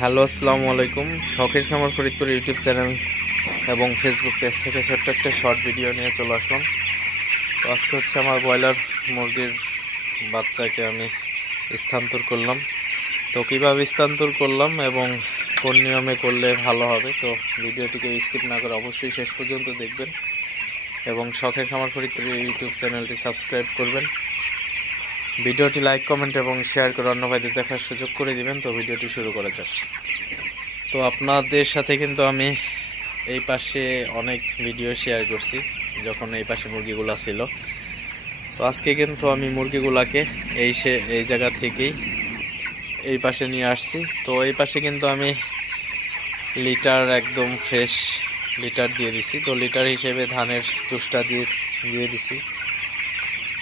Hello, আসসালামু আলাইকুম। শখের খামার ফরিদপুর ইউটিউব চ্যানেল এবং ফেসবুক পেজ থেকে ছোট্ট একটা শর্ট ভিডিও নিয়ে চলে আসলাম। তো আজকে হচ্ছে আমার ব্রয়লার মুরগির বাচ্চাকে আমি স্থানান্তর করলাম। তো কীভাবে স্থানান্তর করলাম এবং কোন নিয়মে করলে ভালো হবে, তো ভিডিওটিকে স্কিপ না করে অবশ্যই শেষ পর্যন্ত দেখবেন এবং শখের খামার ফরিদপুর ইউটিউব চ্যানেলটি সাবস্ক্রাইব করবেন। ভিডিওটি লাইক, কমেন্ট এবং শেয়ার করে অন্য ভাইদের দেখার সুযোগ করে দিবেন। তো ভিডিওটি শুরু করা যাক। তো আপনাদের সাথে কিন্তু আমি এই পাশে অনেক ভিডিও শেয়ার করছি যখন এই পাশে মুরগিগুলো ছিল। তো আজকে কিন্তু আমি মুরগিগুলাকে এই জায়গা থেকেই এই পাশে নিয়ে আসছি। তো এই পাশে কিন্তু আমি লিটার একদম ফ্রেশ লিটার দিয়ে দিছি। তো লিটার হিসেবে ধানের তুষটা দিয়ে দিছি।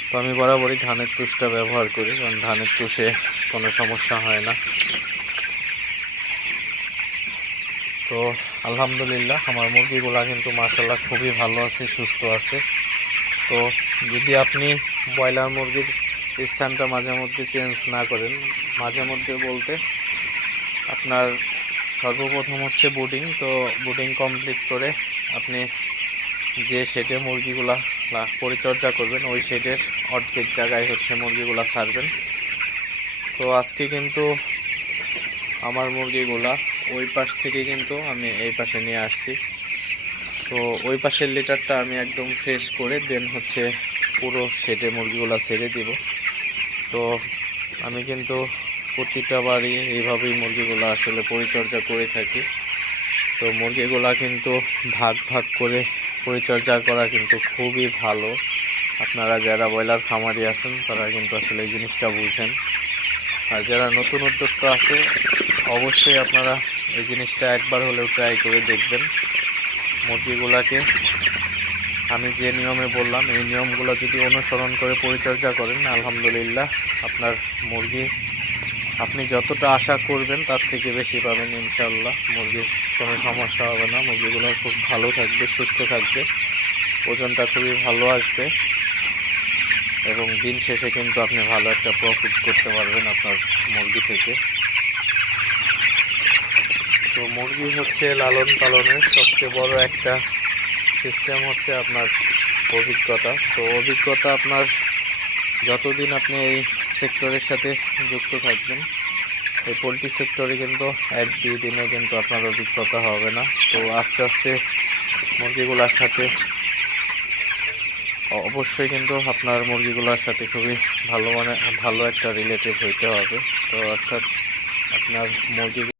তো আমি বরাবরই ধানের তুষটা ব্যবহার করি, কারণ ধানের তুষে কোনো সমস্যা হয় না। তো আলহামদুলিল্লাহ আমার মুরগিগুলা কিন্তু মাশাআল্লাহ খুবই ভালো আছে, সুস্থ আছে। তো যদি আপনি ব্রয়লার মুরগির স্থানটা মাঝে মধ্যে চেঞ্জ না করেন, মাঝে মধ্যে বলতে আপনার সর্বপ্রথম হচ্ছে বুডিং। তো বুডিং কমপ্লিট করে আপনি যে শেডে মুরগিগুলা পরিচর্যা করবেন ওই শেডের অর্ধেক জায়গায় হচ্ছে মুরগিগুলা ছাড়বেন। তো আজকে কিন্তু আমার মুরগিগুলা ওই পাশ থেকে কিন্তু আমি এই পাশে নিয়ে আসছি। তো ওই পাশের লিটারটা আমি একদম ফ্রেশ করে দেন হচ্ছে পুরো শেডে মুরগিগুলা ছেড়ে দিব। তো আমি কিন্তু প্রতিটা বাড়ি এইভাবেই মুরগিগুলো আসলে পরিচর্যা করে থাকি। তো মুরগিগুলা কিন্তু ভাগ ভাগ করে পরিচর্যা করা কিন্তু খুবই ভালো। আপনারা যারা ব্রয়লার খামারি আছেন তারা কিন্তু আসলে এই জিনিসটা বুঝেন। আর যারা নতুন উদ্যোক্তা আছে অবশ্যই আপনারা এই জিনিসটা একবার হলেও ট্রাই করে দেখবেন। মুরগিগুলাকে আমি যে নিয়মে বললাম এই নিয়মগুলো যদি অনুসরণ করে পরিচর্যা করেন, আলহামদুলিল্লাহ আপনার মুরগি আপনি যতটা আশা করবেন তার থেকে বেশি পাবেন ইনশাল্লাহ। মুরগির কোনো সমস্যা হবে না, মুরগিগুলো খুব ভালো থাকবে, সুস্থ থাকবে, ওজনটা খুবই ভালো আসবে এবং দিন শেষে কিন্তু আপনি ভালো একটা প্রফিট করতে পারবেন আপনার মুরগি থেকে। তো মুরগি হচ্ছে লালন পালনের সবচেয়ে বড় একটা সিস্টেম হচ্ছে আপনার অভিজ্ঞতা। তো অভিজ্ঞতা আপনার যতদিন আপনি এই সেক্টরের সাথে যুক্ত থাকবেন, এই পোলট্রি সেক্টরে কিন্তু 1-2 দিনে কিন্তু আপনার অভিজ্ঞতা হবে না। তো আস্তে আস্তে মুরগিগুলোর সাথে অবশ্যই কিন্তু আপনার মুরগিগুলোর সাথে খুবই ভালো একটা রিলেটিভ হইতে হবে। তো অর্থাৎ আপনার মুরগি